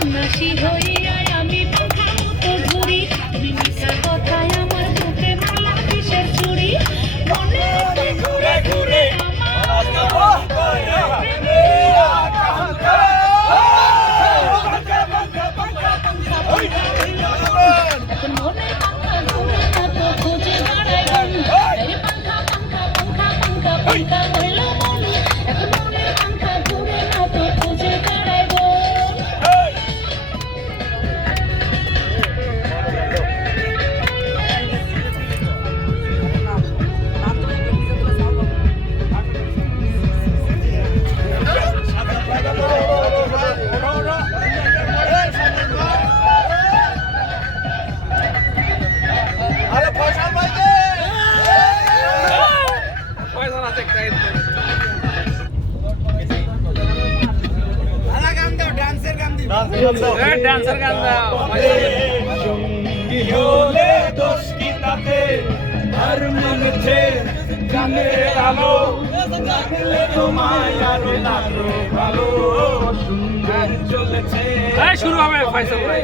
সন্ন্যাসী হইয়া আমি পাখার মতো ঘুরি, তুমি মিশা কথায় আমার বুকে মালা কিসের চুরি, মনে ঘুরে ঘুরে এখন মনে পাখা ঘুরে না তো খুঁজে বেড়াই মন, এই পাখা পাখা পাখা পাখা পাখা হইল মন, এখন মনে পাখা ঘুরে না তো খুঁজে বেড়াই মন। ডান্সার গান দাও সঙ্গী হলে দোষ কি তাতে, আর মনেছে গানের আলো, লাগলে তোমায় আরো লাগলো ভালো, সুন্দর চলেছে। শুরু হবে ফয়সাল ভাই।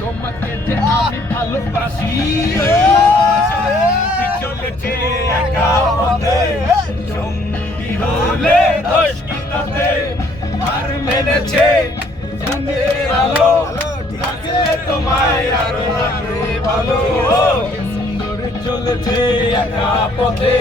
তোমাকে যে আমি ভালোবাসি, চলেছে একা পথে, সঙ্গী হলে দোষ কি তাতে, আর মেনেছে চাঁদের আলো, লাগলে তোমায় আরো লাগবে ভালো, সুন্দর চলেছে একা পথে।